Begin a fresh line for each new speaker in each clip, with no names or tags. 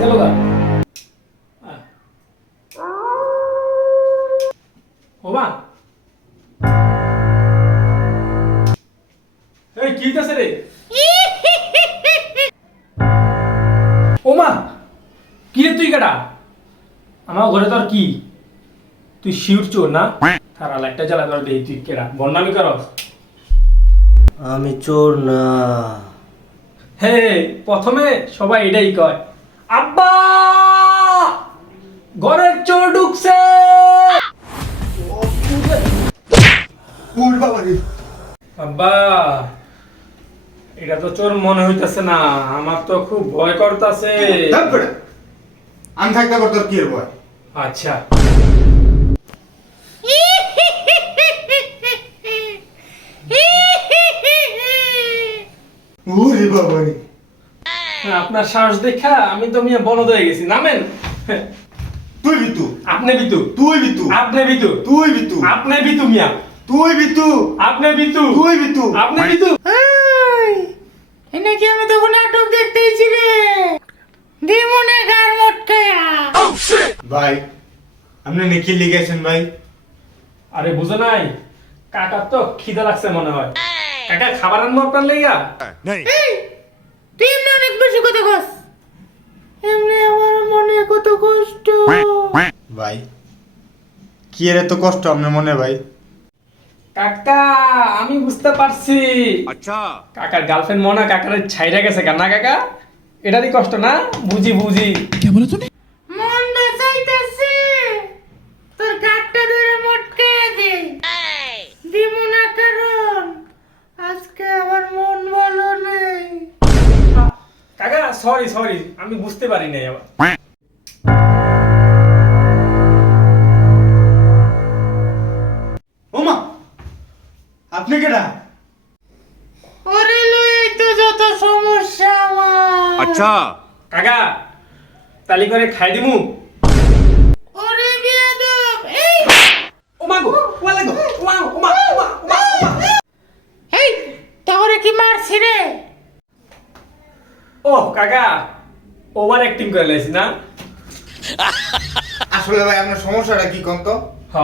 গেল গা। আহ। ও মা এই কি রে? ও কি রে তুই কাটা আমার ঘরে তোর কি? তুই শিউর চোর না? তারা লাইটটা জ্বালা করে দেই তুই কেডা? বন্যামি করস।
আমি চোর না।
হে প্রথমে সবাই এটাই কয়। আব্বা! ঘরের চোর ঢুকছে! আব্বা এটা তো চোর মনে হইতাছে না আমার তো খুব ভয় করতেছে।
আমি থাকতে পার তোর কি ভয়?
আচ্ছা।
ওরে বাবা রে
আপনার সাহস দেখা আমি তো মিয়া বনদ হয়ে গেছি। নামেন?
তুই বিতু।
আপনি বিতু।
তুই বিতু।
আপনি বিতু।
তুই বিতু।
আপনি বিতু মিয়া।
তুই বিতু।
আপনি বিতু।
তুই বিতু।
আপনি বিতু।
এনেকে আমি তখন নাটক দেখতেইছি রে? দিমুনে গার মটকায়া
ভাই আপনি নাকি লিখেছেন ভাই?
আরে বুঝো নাই। কাকার তো খিদে লাগছে মনে হয়। কাকা খাবার আনব আপনার লেগা?
এই তুই এমনি অনেক বেশি কথা কস। এমনি আমার মনে কত কষ্ট।
ভাই কি এর এত কষ্ট আপনার মনে ভাই?
কাকা আমি বুঝতে পারছি। আচ্ছা। কাকার গার্লফ্রেন্ড মনে হয় কাকার ছাইরা গেছে কান্না কাকা? এটারই কষ্ট না? বুঝি বুঝি।
মনটা চাইতাছে তোর গাটটা ধরে মটকায়া দে দিমু না কারণ আজকে আমার মন ভালো নেই
আহ, কাকা সরি সরি আমি বুঝতে পারি নাই আবার।
ওমা আপনি কেডা?
ওরে লই তো যত সমস্যা আমার।
কাকা তালি করে খাই দিমু।
ওরে বিয়াদব এই।
ও গো ওয়া লাগো ওমা ওমা ওমা ওমা।
এই তাহলে কি মারছি রে?
ও কাকা ওভার অ্যাক্টিং করে লাইছি না?
আসলে ভাই আপনার সমস্যাটা কি কোন তো?
হ।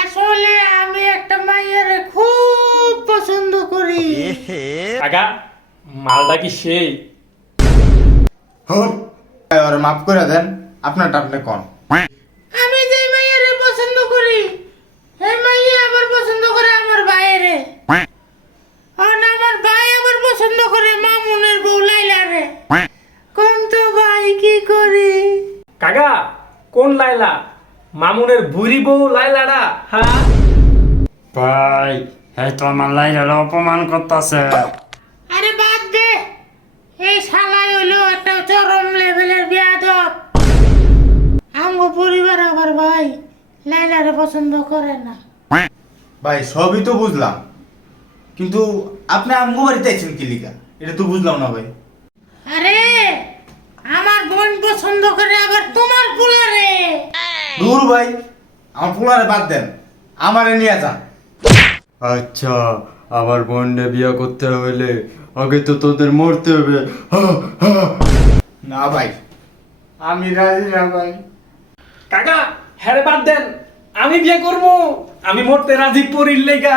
আসলে আমি একটা মাইয়ার খুব পছন্দ করি।
কাকা মালটা কি সেই?
হোক আর মাফ করে দেন আপনারটা আপনি কোন
আমি যে মাইয়ারে পছন্দ করি এই মাইয়া আবার পছন্দ করে আমার ভাইয়েরে আর আমার ভাই আবার পছন্দ করে মামুনের বউ লাইলারে কোন তো ভাই কি করি
কাকা কোন লাইলা মামুনের বুড়ি বউ লাইলাডা হ্যাঁ?
ভাই এই তো আমার লাইলার অপমান করতেছে।
আরে বাদ দে। এই শালাই হইল একটা চরম লেভেলের বিয়াদব। আমগো পরিবার আবার ভাই লাইলারে পছন্দ করে না।
ভাই সবই তো বুঝলাম। কিন্তু আপনি আমগো বাড়িতে আছেন কি লিগা? এটা তো বুঝলাম না ভাই।
আরে আমার বোন পছন্দ করে আবার তোমার পুলারে।
দূর ভাই আমার পোলারে বাদ দেন। আমারে নিয়ে যান
আচ্ছা আবার বন্ডে বিয়ে করতে হইলে আগে তো তোদের মরতে হবে।
না ভাই আমি রাজি না ভাই।
কাকা হ্যারে বাদ দেন। আমি বিয়ে করব। আমি মরতে রাজি পড়ির লেগা।